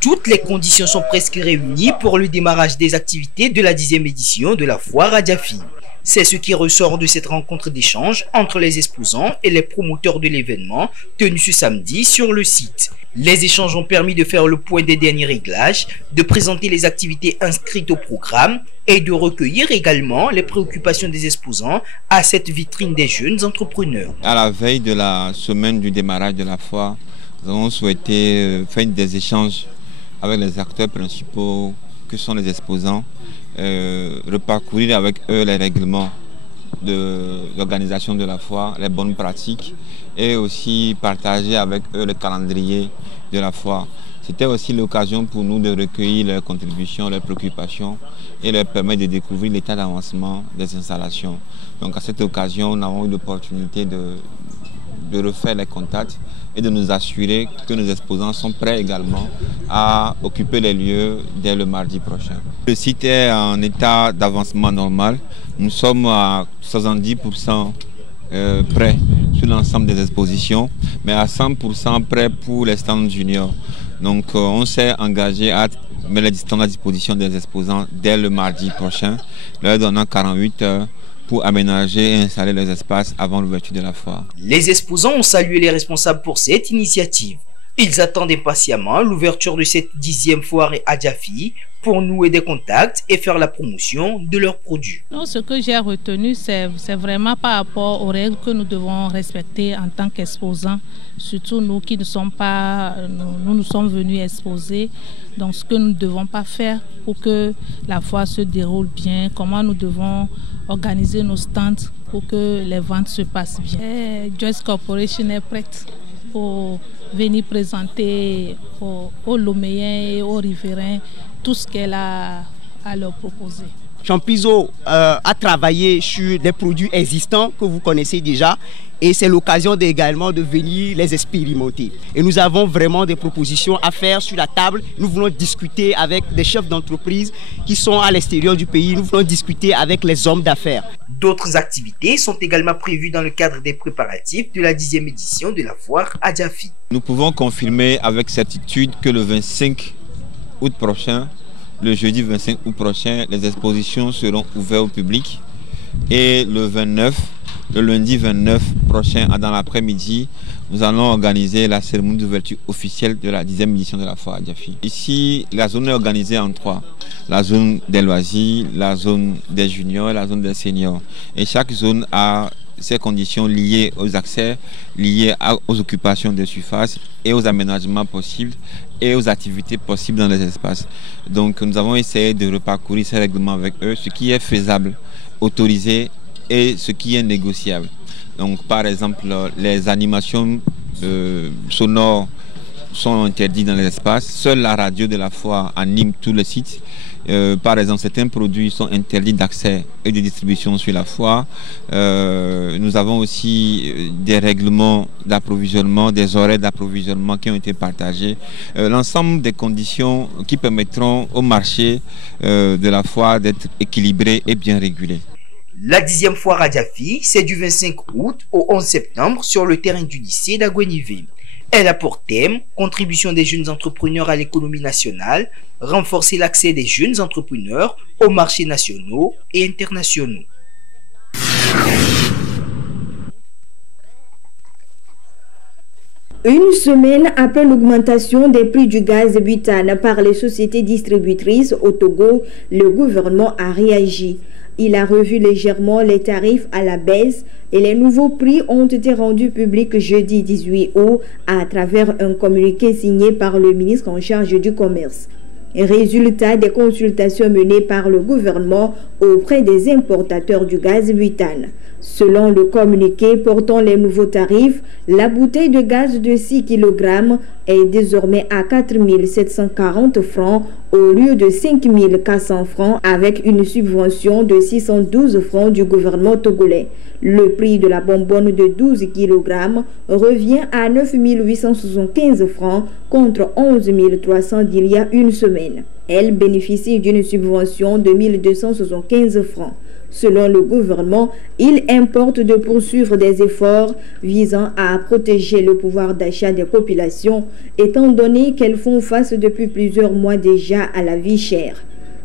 Toutes les conditions sont presque réunies pour le démarrage des activités de la 10e édition de la foire Adjafi. C'est ce qui ressort de cette rencontre d'échange entre les exposants et les promoteurs de l'événement tenu ce samedi sur le site. Les échanges ont permis de faire le point des derniers réglages, de présenter les activités inscrites au programme et de recueillir également les préoccupations des exposants à cette vitrine des jeunes entrepreneurs. À la veille de la semaine du démarrage de la foire, nous avons souhaité faire des échanges avec les acteurs principaux que sont les exposants, reparcourir avec eux les règlements de l'organisation de la foire, les bonnes pratiques et aussi partager avec eux le calendrier de la foire. C'était aussi l'occasion pour nous de recueillir leurs contributions, leurs préoccupations et leur permettre de découvrir l'état d'avancement des installations. Donc à cette occasion, nous avons eu l'opportunité de refaire les contacts et de nous assurer que nos exposants sont prêts également à occuper les lieux dès le mardi prochain. Le site est en état d'avancement normal. Nous sommes à 70% prêts sur l'ensemble des expositions, mais à 100% prêts pour les stands juniors. Donc on s'est engagé à mettre les stands à disposition des exposants dès le mardi prochain, leur donnant 48 heures pour aménager et installer les espaces avant l'ouverture de la foire. Les exposants ont salué les responsables pour cette initiative. Ils attendent impatiemment l'ouverture de cette 10e foire Adjafi pour nouer des contacts et faire la promotion de leurs produits. Non, ce que j'ai retenu, c'est vraiment par rapport aux règles que nous devons respecter en tant qu'exposants, surtout nous qui ne sommes pas, nous sommes venus exposer. Donc ce que nous ne devons pas faire pour que la foire se déroule bien, comment nous devons organiser nos stands pour que les ventes se passent bien. Joyce Corporation est prête pour venir présenter aux Loméens et aux riverains tout ce qu'elle a à leur proposer. Champizo a travaillé sur des produits existants que vous connaissez déjà et c'est l'occasion également de venir les expérimenter. Et nous avons vraiment des propositions à faire sur la table. Nous voulons discuter avec des chefs d'entreprise qui sont à l'extérieur du pays. Nous voulons discuter avec les hommes d'affaires. D'autres activités sont également prévues dans le cadre des préparatifs de la 10e édition de la foire Adjafi. Nous pouvons confirmer avec certitude que le 25 août prochain, le jeudi 25 août prochain, les expositions seront ouvertes au public et le lundi 29 prochain, dans l'après-midi, nous allons organiser la cérémonie d'ouverture officielle de la 10e édition de la foire Adjafi. Ici, la zone est organisée en trois. La zone des loisirs, la zone des juniors et la zone des seniors. Et chaque zone a ses conditions liées aux accès, liées aux occupations de surface et aux aménagements possibles et aux activités possibles dans les espaces. Donc nous avons essayé de reparcourir ces règlements avec eux, ce qui est faisable, autorisé et ce qui est négociable. Donc par exemple, les animations sonores sont interdites dans les espaces. Seule la radio de la foire anime tout le site. Par exemple, certains produits sont interdits d'accès et de distribution sur la foire. Nous avons aussi des règlements d'approvisionnement, des horaires d'approvisionnement qui ont été partagés. L'ensemble des conditions qui permettront au marché de la foire d'être équilibré et bien régulé. La 10e foire Adjafi, c'est du 25 août au 11 septembre sur le terrain du lycée d'Aguenivé. Elle a pour thème « Contribution des jeunes entrepreneurs à l'économie nationale, renforcer l'accès des jeunes entrepreneurs aux marchés nationaux et internationaux ». Une semaine après l'augmentation des prix du gaz butane par les sociétés distributrices au Togo, le gouvernement a réagi. Il a revu légèrement les tarifs à la baisse et les nouveaux prix ont été rendus publics jeudi 18 août à travers un communiqué signé par le ministre en charge du commerce. Résultat des consultations menées par le gouvernement auprès des importateurs du gaz butane. Selon le communiqué portant les nouveaux tarifs, la bouteille de gaz de 6 kg est désormais à 4 740 francs au lieu de 5 400 francs avec une subvention de 612 francs du gouvernement togolais. Le prix de la bonbonne de 12 kg revient à 9 875 francs contre 11 300 d'il y a une semaine. Elle bénéficie d'une subvention de 1 275 francs. Selon le gouvernement, il importe de poursuivre des efforts visant à protéger le pouvoir d'achat des populations, étant donné qu'elles font face depuis plusieurs mois déjà à la vie chère.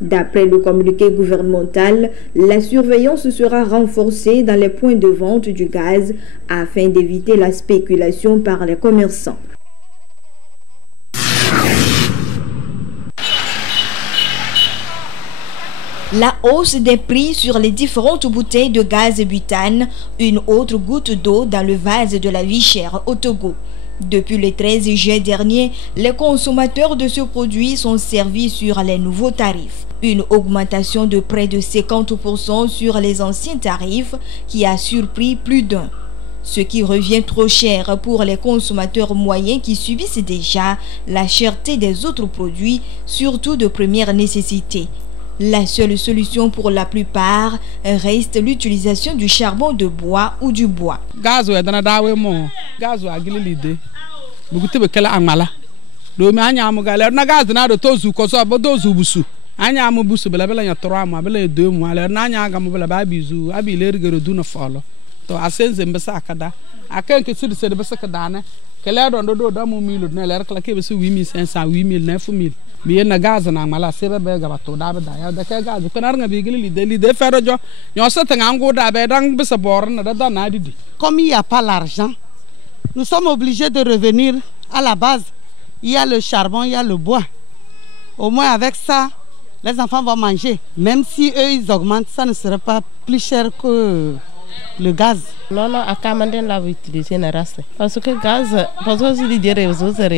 D'après le communiqué gouvernemental, la surveillance sera renforcée dans les points de vente du gaz afin d'éviter la spéculation par les commerçants. La hausse des prix sur les différentes bouteilles de gaz butane, une autre goutte d'eau dans le vase de la vie chère au Togo. Depuis le 13 juillet dernier, les consommateurs de ce produit sont servis sur les nouveaux tarifs. Une augmentation de près de 50% sur les anciens tarifs qui a surpris plus d'un. Ce qui revient trop cher pour les consommateurs moyens qui subissent déjà la cherté des autres produits, surtout de première nécessité. La seule solution pour la plupart reste l'utilisation du charbon de bois ou du bois. Comme il n'y a pas l'argent, nous sommes obligés de revenir à la base. Il y a le charbon, il y a le bois. Au moins avec ça, les enfants vont manger. Même si eux, ils augmentent, ça ne serait pas plus cher que le gaz. Non, à Kamanden l'a utilisé na race. Parce que gaz, parce que si l'idée aux autres,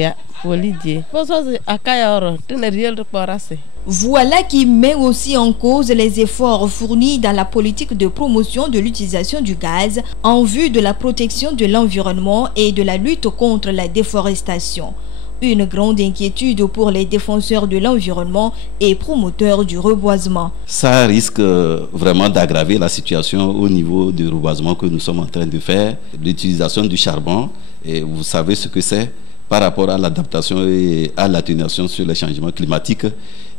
parce que à Kayoro, tu n'es rien de race. Voilà qui met aussi en cause les efforts fournis dans la politique de promotion de l'utilisation du gaz en vue de la protection de l'environnement et de la lutte contre la déforestation. Une grande inquiétude pour les défenseurs de l'environnement et promoteurs du reboisement. Ça risque vraiment d'aggraver la situation au niveau du reboisement que nous sommes en train de faire. L'utilisation du charbon, et vous savez ce que c'est par rapport à l'adaptation et à l'atténuation sur les changements climatiques.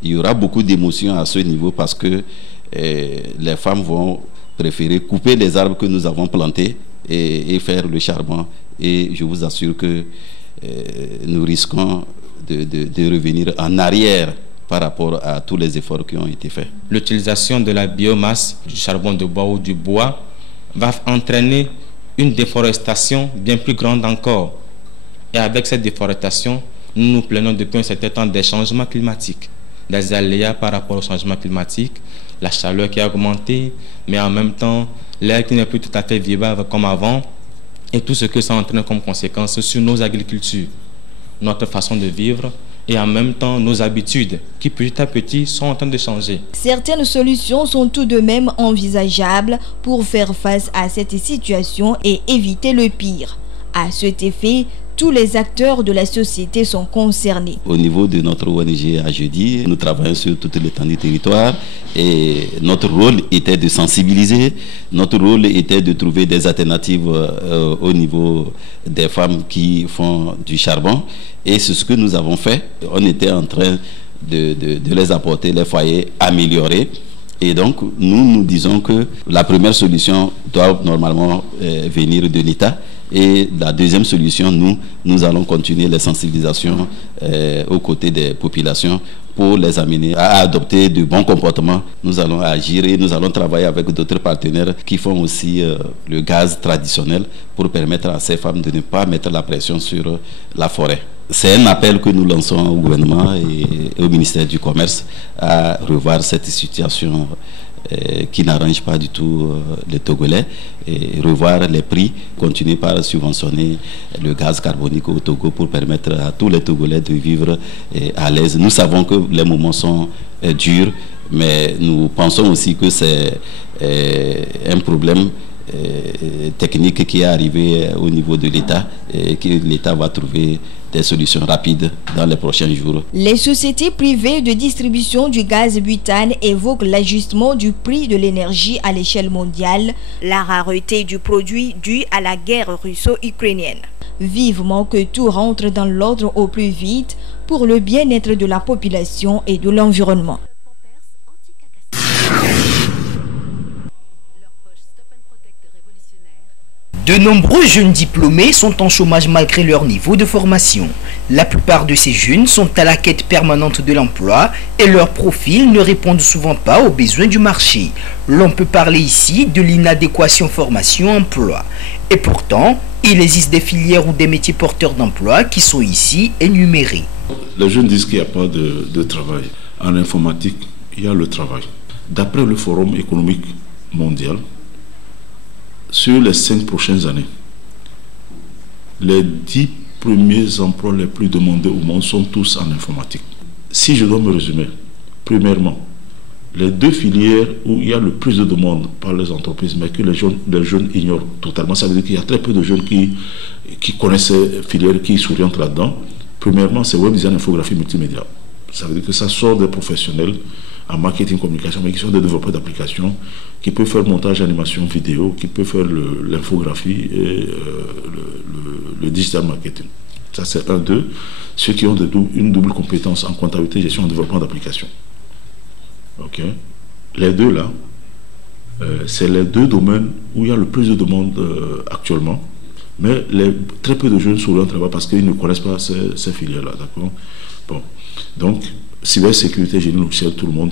Il y aura beaucoup d'émotions à ce niveau parce que les femmes vont préférer couper les arbres que nous avons plantés et faire le charbon. Et je vous assure que nous risquons de revenir en arrière par rapport à tous les efforts qui ont été faits. L'utilisation de la biomasse, du charbon de bois ou du bois va entraîner une déforestation bien plus grande encore. Et avec cette déforestation, nous nous plaignons depuis un certain temps des changements climatiques, des aléas par rapport au changement climatique, la chaleur qui a augmenté, mais en même temps, l'air qui n'est plus tout à fait vivable comme avant, et tout ce que ça entraîne comme conséquence sur nos agricultures, notre façon de vivre et en même temps nos habitudes qui petit à petit sont en train de changer. Certaines solutions sont tout de même envisageables pour faire face à cette situation et éviter le pire. À cet effet, tous les acteurs de la société sont concernés. Au niveau de notre ONG à Jeudi, nous travaillons sur toute l'étendue du territoire et notre rôle était de sensibiliser, notre rôle était de trouver des alternatives au niveau des femmes qui font du charbon et c'est ce que nous avons fait. On était en train de les apporter, les foyers améliorés. Et donc, nous disons que la première solution doit normalement venir de l'État. Et la deuxième solution, nous allons continuer les sensibilisations aux côtés des populations pour les amener à adopter de bons comportements. Nous allons agir et nous allons travailler avec d'autres partenaires qui font aussi le gaz traditionnel pour permettre à ces femmes de ne pas mettre la pression sur la forêt. C'est un appel que nous lançons au gouvernement et au ministère du Commerce à revoir cette situation qui n'arrange pas du tout les Togolais et revoir les prix, continuer par subventionner le gaz carbonique au Togo pour permettre à tous les Togolais de vivre à l'aise. Nous savons que les moments sont durs, mais nous pensons aussi que c'est un problème technique qui est arrivé au niveau de l'État et que l'État va trouver des solutions rapides dans les prochains jours. Les sociétés privées de distribution du gaz butane évoquent l'ajustement du prix de l'énergie à l'échelle mondiale, la rareté du produit due à la guerre russo-ukrainienne. Vivement que tout rentre dans l'ordre au plus vite pour le bien-être de la population et de l'environnement. De nombreux jeunes diplômés sont en chômage malgré leur niveau de formation. La plupart de ces jeunes sont à la quête permanente de l'emploi et leurs profils ne répondent souvent pas aux besoins du marché. L'on peut parler ici de l'inadéquation formation-emploi. Et pourtant, il existe des filières ou des métiers porteurs d'emploi qui sont ici énumérés. Les jeunes disent qu'il n'y a pas de travail. En informatique, il y a le travail. D'après le Forum économique mondial, sur les 5 prochaines années, les 10 premiers emplois les plus demandés au monde sont tous en informatique. Si je dois me résumer, premièrement, les 2 filières où il y a le plus de demandes par les entreprises, mais que les jeunes ignorent totalement, ça veut dire qu'il y a très peu de jeunes qui connaissent ces filières, qui s'orientent là-dedans. Premièrement, c'est web design, infographie, multimédia. Ça veut dire que ça sort des professionnels en marketing, communication, mais qui sont des développeurs d'applications, qui peuvent faire montage, animation, vidéo, qui peuvent faire l'infographie et le digital marketing. Ça, c'est 1, 2. Ceux qui ont une double compétence en comptabilité, gestion et développement d'applications. Ok. Les 2 là, c'est les 2 domaines où il y a le plus de demandes actuellement, mais très peu de jeunes s'orientent là-bas parce qu'ils ne connaissent pas ces filières-là, d'accord. Bon, donc, cybersécurité, génie logiciel, tout le monde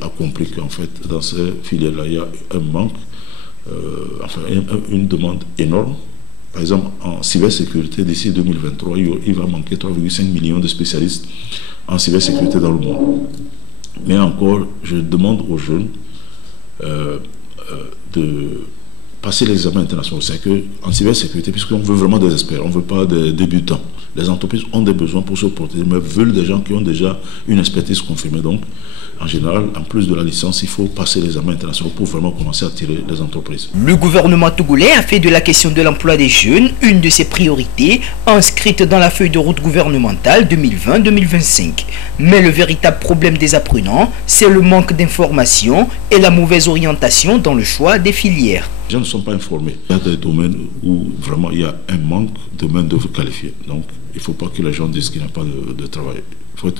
a compris qu'en fait, dans ces filières-là, il y a un manque, enfin, une demande énorme. Par exemple, en cybersécurité, d'ici 2023, il va manquer 3,5 millions de spécialistes en cybersécurité dans le monde. Mais encore, je demande aux jeunes de passer l'examen international. C'est qu'en cybersécurité, puisqu'on veut vraiment des experts, on ne veut pas des débutants. Les entreprises ont des besoins pour se protéger, mais veulent des gens qui ont déjà une expertise confirmée. Donc, en général, en plus de la licence, il faut passer l'examen international pour vraiment commencer à attirer les entreprises. Le gouvernement togolais a fait de la question de l'emploi des jeunes une de ses priorités inscrites dans la feuille de route gouvernementale 2020-2025. Mais le véritable problème des apprenants, c'est le manque d'information et la mauvaise orientation dans le choix des filières. Les gens ne sont pas informés. Il y a des domaines où vraiment il y a un manque de main-d'œuvre qualifiée. Donc, il ne faut pas que les gens disent qu'il n'y a pas de travail.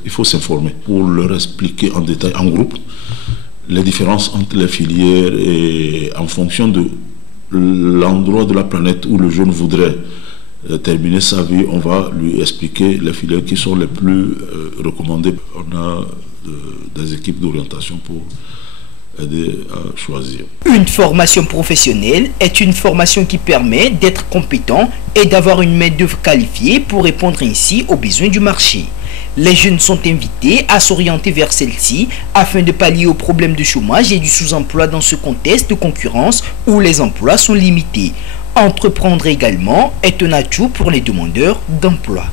Il faut s'informer pour leur expliquer en détail, en groupe, les différences entre les filières et en fonction de l'endroit de la planète où le jeune voudrait terminer sa vie, on va lui expliquer les filières qui sont les plus recommandées. On a des équipes d'orientation pour aider à choisir. Une formation professionnelle est une formation qui permet d'être compétent et d'avoir une main-d'œuvre qualifiée pour répondre ainsi aux besoins du marché. Les jeunes sont invités à s'orienter vers celle-ci afin de pallier aux problèmes de chômage et du sous-emploi dans ce contexte de concurrence où les emplois sont limités. Entreprendre également est un atout pour les demandeurs d'emploi.